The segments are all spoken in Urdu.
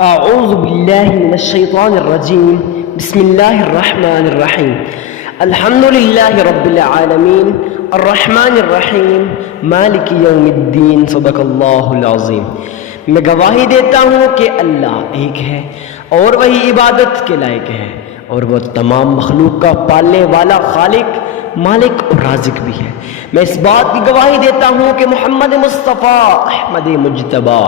أعوذ بالله من الشيطان الرجيم بسم الله الرحمن الرحيم الحمد لله رب العالمين الرحمن الرحیم مالک یوم الدین صدق اللہ العظیم۔ میں گواہی دیتا ہوں کہ اللہ ایک ہے اور وہی عبادت کے لائق ہے، اور وہ تمام مخلوق کا پالنے والا خالق، مالک اور رازق بھی ہے۔ میں اس بات کی گواہی دیتا ہوں کہ محمد مصطفیٰ احمد مجتبی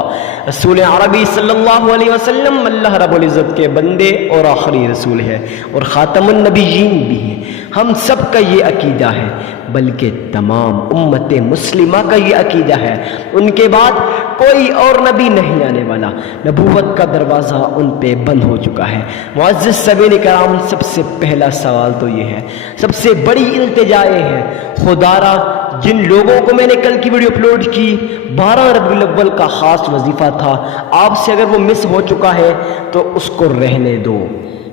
رسول عربی صلی اللہ علیہ وسلم اللہ رب العزت کے بندے اور آخری رسول ہے اور خاتم النبیین بھی ہے۔ ہم سب کا یہ عقیدہ ہے، بلکہ تمام امت مسلمہ کا یہ عقیدہ ہے، ان کے بعد کوئی اور نبی نہیں آنے والا، نبوت کا دروازہ ان پہ بند ہو چکا ہے۔ معزز سامعین کرام، سب سے پہلا سوال تو یہ ہے، سب سے بڑی التجا یہ ہے، خدا را جن لوگوں کو میں نے کل کی ویڈیو اپلوڈ کی 12 ربیع الاول کا خاص وظیفہ تھا، آپ سے اگر وہ مس ہو چکا ہے تو اس کو رہنے دو۔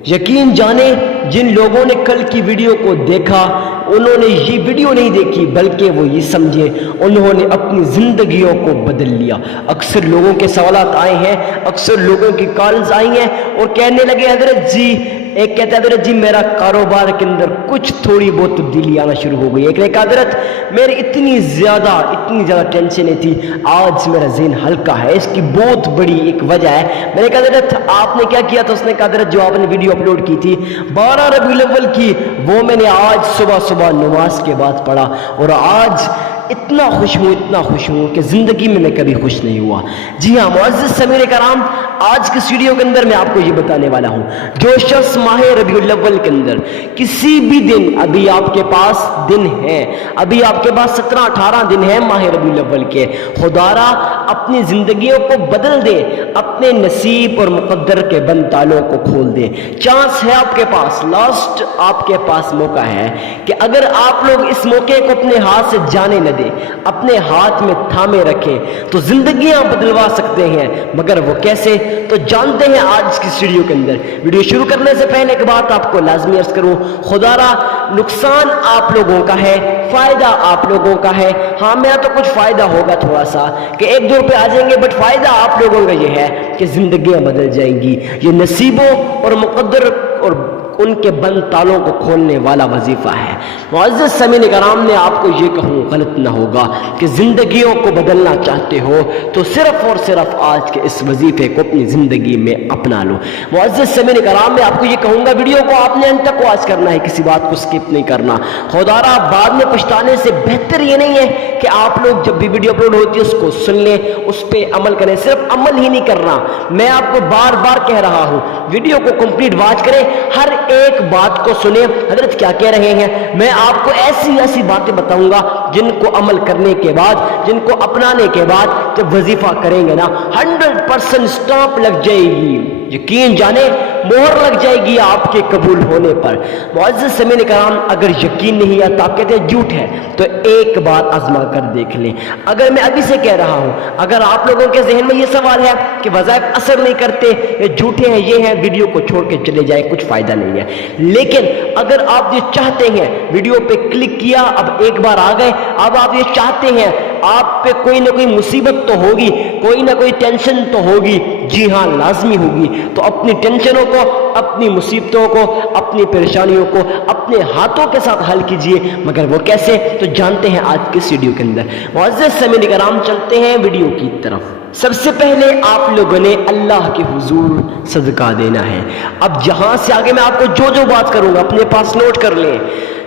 یقین جانیں جن لوگوں نے کل کی ویڈیو کو دیکھا انہوں نے یہ ویڈیو نہیں دیکھی، بلکہ وہ یہ سمجھے انہوں نے اپنی زندگیوں کو بدل لیا۔ اکثر لوگوں کے سوالات آئے ہیں، اکثر لوگوں کی کالز آئی ہیں اور کہنے لگے حضرت جی، ایک کہتا ہے حضرت جی میرا کاروبار کے اندر کچھ تھوڑی بہت تبدیلی آنا شروع ہو گئی۔ ایک نے کہا حضرت میری اتنی زیادہ ٹینشنیں تھی، آج میرا ذہن ہلکا ہے، اس کی بہت بڑی ایک وجہ ہے۔ میں نے کہا حضرت آپ نے کیا کیا؟ تو اس نے کہا حضرت جو آپ نے ویڈیو اپلوڈ کی تھی 12 ربیع الاول کی، وہ میں نے آج صبح نماز کے بعد پڑھا اور آج اتنا خوش ہوں کہ زندگی میں کبھی خوش نہیں ہوا۔ جی ہاں معزز سامعین کرام، آج کی ویڈیو کے اندر میں آپ کو یہ بتانے والا ہوں، جو شخص ماہ ربیع الاول کے اندر کسی بھی دن، ابھی آپ کے پاس دن ہے، ابھی آپ کے پاس 17-18 دن ہے ماہ ربیع الاول کے، خدا را اپنی زندگیوں کو بدل دے، اپنے نصیب اور مقدر کے بند تالوں کو کھول دے۔ چانس ہے آپ کے پاس، لاسٹ آپ کے پاس موقع ہے کہ اگر آپ لوگ اس موقع کو اپنے ہاتھ سے جانے نہ دیں، اپنے ہاتھ میں تھامے رکھیں تو زندگیاں بدلوا سکتے ہیں۔ مگر وہ کیسے؟ تو جانتے ہیں آج کی ویڈیو کے اندر۔ ویڈیو شروع کرنے سے پہلے ایک بات آپ کو لازمی عرض کروں، خدا را نقصان آپ لوگوں کا ہے، فائدہ آپ لوگوں کا ہے۔ ہاں میرا تو کچھ فائدہ ہوگا تھوڑا سا کہ 1-2 روپے آ جائیں گے، بٹ فائدہ آپ لوگوں کا یہ ہے کہ زندگیاں بدل جائیں گی۔ یہ نصیبوں اور مقدر اور ان کے بند تالوں کو کھولنے والا وظیفہ ہے۔ معزز سامعین کرام، نے آپ کو یہ کہوں غلط نہ ہوگا کہ زندگیوں کو بدلنا چاہتے ہو تو صرف اور صرف آج کے اس وظیفے کو اپنی زندگی میں اپنا لو۔ معزز سامعین کرام، میں آپ کو یہ کہوں گا ویڈیو کو آپ نے انت تک واچ کرنا ہے، کسی بات کو سکپ نہیں کرنا۔ خدا را بعد میں پچھتانے سے بہتر یہ نہیں ہے کہ آپ لوگ جب بھی ویڈیو اپلوڈ ہوتی ہے اس کو سن لیں، اس پہ عمل کریں۔ صرف عمل ہی نہیں کرنا، میں آپ کو بار بار کہہ رہا ہوں ویڈیو کو کمپلیٹ واچ کریں، ہر ایک بات کو سنیں حضرت کیا کہہ رہے ہیں۔ میں آپ کو ایسی باتیں بتاؤں گا جن کو عمل کرنے کے بعد، جن کو اپنانے کے بعد جب وظیفہ کریں گے نا 100% سٹاپ لگ جائے گی، یقین جانے مہر لگ جائے گی آپ کے قبول ہونے پر۔ معزز سامعین کرام، اگر یقین نہیں آتا آپ کہتے ہیں جھوٹ ہے، تو ایک بات آزما کر دیکھ لیں۔ اگر میں ابھی سے کہہ رہا ہوں، اگر آپ لوگوں کے ذہن میں یہ سوال ہے کہ وظائف اثر نہیں کرتے، یہ جھوٹے ہیں، یہ ہیں، ویڈیو کو چھوڑ کے چلے جائیں، کچھ فائدہ نہیں ہے۔ لیکن اگر آپ یہ چاہتے ہیں، ویڈیو پہ کلک کیا، اب ایک بار آ گئے، اب آپ یہ چاہتے ہیں آپ پہ کوئی نہ کوئی مصیبت تو ہوگی، کوئی نہ کوئی ٹینشن تو ہوگی، جی ہاں لازمی ہوگی، تو اپنی ٹینشنوں کو، اپنی مصیبتوں کو، اپنی پریشانیوں کو اپنے ہاتھوں کے ساتھ حل کیجئے۔ مگر وہ کیسے؟ تو جانتے ہیں آج کے ویڈیو کے اندر۔ معزز سامعین کرام، چلتے ہیں ویڈیو کی طرف۔ سب سے پہلے آپ لوگوں نے اللہ کے حضور صدقہ دینا ہے۔ اب جہاں سے آگے میں آپ کو جو بات کروں گا اپنے پاس نوٹ کر لیں۔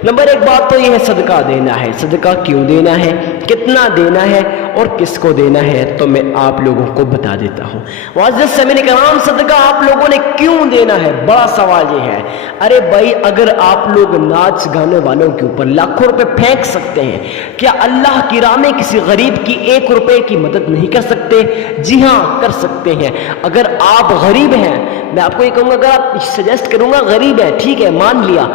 نمبر 1 بات تو یہ ہے صدقہ دینا ہے۔ صدقہ کیوں دینا ہے، کتنا دینا ہے اور کس کو دینا ہے، تو میں آپ لوگوں کو بتا دیتا ہوں۔ معزز سامعین کرام، صدقہ آپ لوگوں نے کیوں دینا ہے؟ بڑا سوال یہ ہے۔ ارے بھائی، اگر آپ لوگ ناچ گانے والوں کے اوپر لاکھوں روپے پھینک سکتے ہیں، کیا اللہ کی راہ میں کسی غریب کی 1 روپے کی مدد نہیں کر سکتے؟ جی ہاں کر سکتے ہیں۔ اگر آپ غریب ہیں، میں آپ کو یہ کہوں گا، اگر آپ سجیسٹ کروں گا غریب ہے، ٹھیک ہے مان لیا،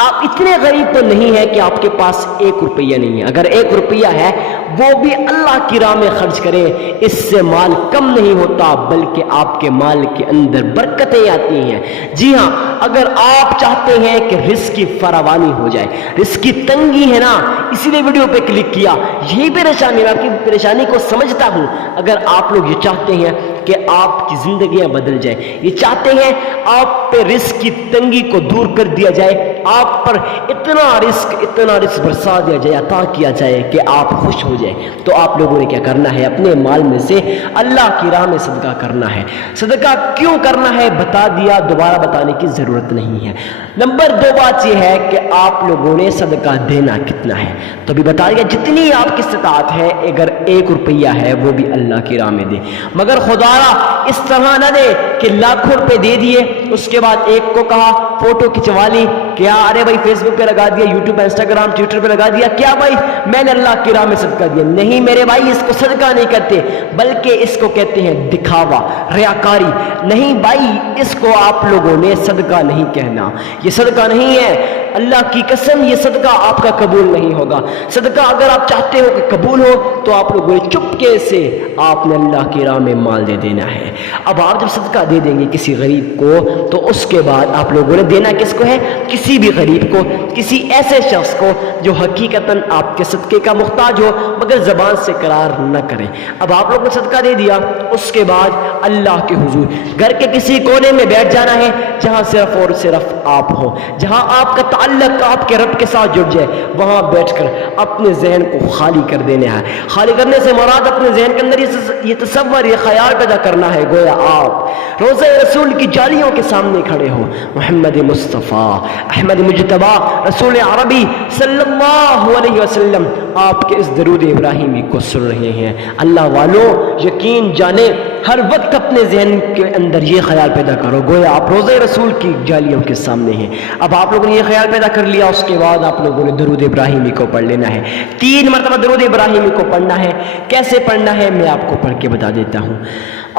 آپ اتنے غریب تو نہیں ہے کہ آپ کے پاس 1 روپیہ نہیں ہے۔ اگر 1 روپیہ ہے وہ بھی اللہ کی راہ میں خرچ کریں، اس سے مال کم نہیں ہوتا بلکہ آپ کے مال کے اندر برکتیں آتی ہیں۔ جی ہاں، اگر آپ چاہتے ہیں کہ رزق کی فراوانی ہو جائے، رزق کی تنگی ہے نا، اسی لیے ویڈیو پہ کلک کیا، یہی پریشانی، میں آپ کی پریشانی کو سمجھتا ہوں۔ اگر آپ لوگ یہ چاہتے ہیں کہ آپ کی زندگیاں بدل جائیں، یہ چاہتے ہیں آپ پہ رزق کی تنگی کو دور کر دیا جائے، آپ پر اتنا رزق برسا دیا جائے، عطا کیا جائے کہ آپ خوش ہو جائیں۔ تو آپ لوگوں نے کیا کرنا ہے؟ اپنے مال میں سے اللہ کی راہ میں صدقہ کرنا ہے۔ صدقہ کیوں کرنا ہے بتا دیا، دوبارہ بتانے کی ضرورت نہیں ہے۔ نمبر 2 بات یہ ہے کہ آپ لوگوں نے صدقہ دینا کتنا ہے، تو بھی بتا دیا جتنی آپ کی استطاعت ہے، اگر 1 روپیہ ہے وہ بھی اللہ کی راہ میں دے، مگر خدایا اس طرح نہ دے کہ لاکھوں روپے دے دیے، اس کے بعد ایک کو کہا فوٹو کھنچوا لی، کیا ارے بھائی فیس بک پہ لگا دیا، یوٹیوب پہ، انسٹاگرام، ٹویٹر پہ لگا دیا، کیا بھائی میں نے اللہ کی راہ میں صدقہ دیا؟ نہیں میرے بھائی، اس کو صدقہ نہیں کہتے، بلکہ اس کو کہتے ہیں دکھاوا، ریاکاری۔ نہیں بھائی، اس کو آپ لوگوں نے صدقہ نہیں کہنا، یہ صدقہ نہیں ہے، اللہ کی قسم یہ صدقہ آپ کا قبول نہیں ہوگا۔ صدقہ اگر آپ چاہتے ہو کہ قبول ہو تو آپ لوگوں نے چپکے سے آپ نے اللہ کی راہ میں مال دے دینا ہے۔ اب آپ جب صدقہ دے دیں گے کسی غریب کو تو اس کے بعد آپ لوگوں نے دینا کس کو ہے؟ کسی بھی غریب کو، کسی ایسے شخص کو جو حقیقتاً آپ کے صدقے کا محتاج ہو مگر زبان سے قرار نہ کرے۔ اب آپ لوگوں نے صدقہ دے دیا، اس کے بعد اللہ کے حضور گھر کے کسی کونے میں بیٹھ جانا ہے جہاں صرف اور صرف آپ ہو، جہاں آپ کا تعلق آپ کے رب کے ساتھ جڑ جائے، وہاں بیٹھ کر اپنے ذہن کو خالی کر دینا ہے۔ خالی کرنے سے مراد اپنے ذہن کے اندر یہ تصور، یہ خیال پیدا کرنا ہے گویا آپ روضہ رسول کی جالیوں کے سامنے کھڑے ہو، محمد مصطفیٰ احمد مجتبیٰ رسول عربی صلی اللہ علیہ وسلم آپ کے اس درود ابراہیمی کو سن رہے ہیں۔ اللہ والوں یقین جانے ہر وقت اپنے ذہن کے اندر یہ خیال پیدا کرو گویا آپ روضہ رسول کی جالیوں کے سامنے ہیں۔ اب آپ لوگوں نے یہ خیال پیدا کر لیا، اس کے بعد آپ لوگوں نے درود ابراہیمی کو پڑھ لینا ہے۔ 3 مرتبہ درود ابراہیمی کو پڑھنا ہے۔ کیسے پڑھنا ہے میں آپ کو پڑھ کے بتا دیتا ہوں۔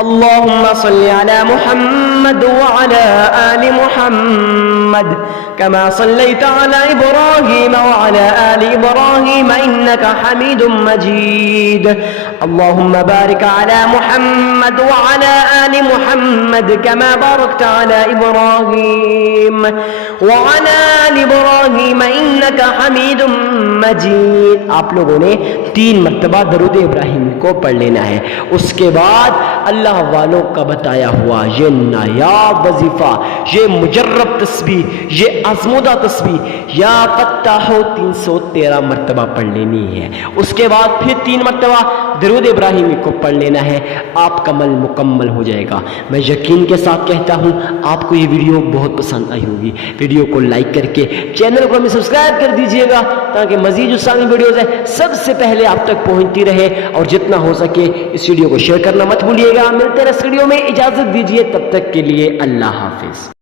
اللہم صلی علی محمد وعلی آل محمد كما صليت على إبراهيم وعلى آل إبراهيم إنك حميد مجيد اللهم بارك على محمد وعلى آل محمد كما باركت على إبراهيم وعلى آل إبراهيم إنك حميد مجيد۔ آپ لوگوں نے 3 مرتبہ درود ابراہیم کو پڑھ لینا ہے۔ اس کے بعد اللہ والوں کا بتایا ہوا یہ نایاب وظیفہ، یہ مجرب تسبیح، یہ آزمودہ تسبیح یا فتاح 313 مرتبہ پڑھ لینی ہے۔ اس کے بعد پھر 3 مرتبہ درود ابراہیمی کو پڑھ لینا ہے، آپ کا عمل مکمل ہو جائے گا۔ میں یقین کے ساتھ کہتا ہوں آپ کو یہ ویڈیو بہت پسند آئی ہوگی۔ ویڈیو کو لائک کر کے چینل کو ہمیں سبسکرائب کر دیجئے گا تاکہ مزید جو سامنے ویڈیوز ہیں سب سے پہلے آپ تک پہنچتی رہے، اور جتنا ہو سکے اس ویڈیو کو شیئر کرنا مت بھولیے گا۔ ملتے ہیں اس ویڈیو میں، اجازت دیجئے، تب تک کے لیے اللہ حافظ۔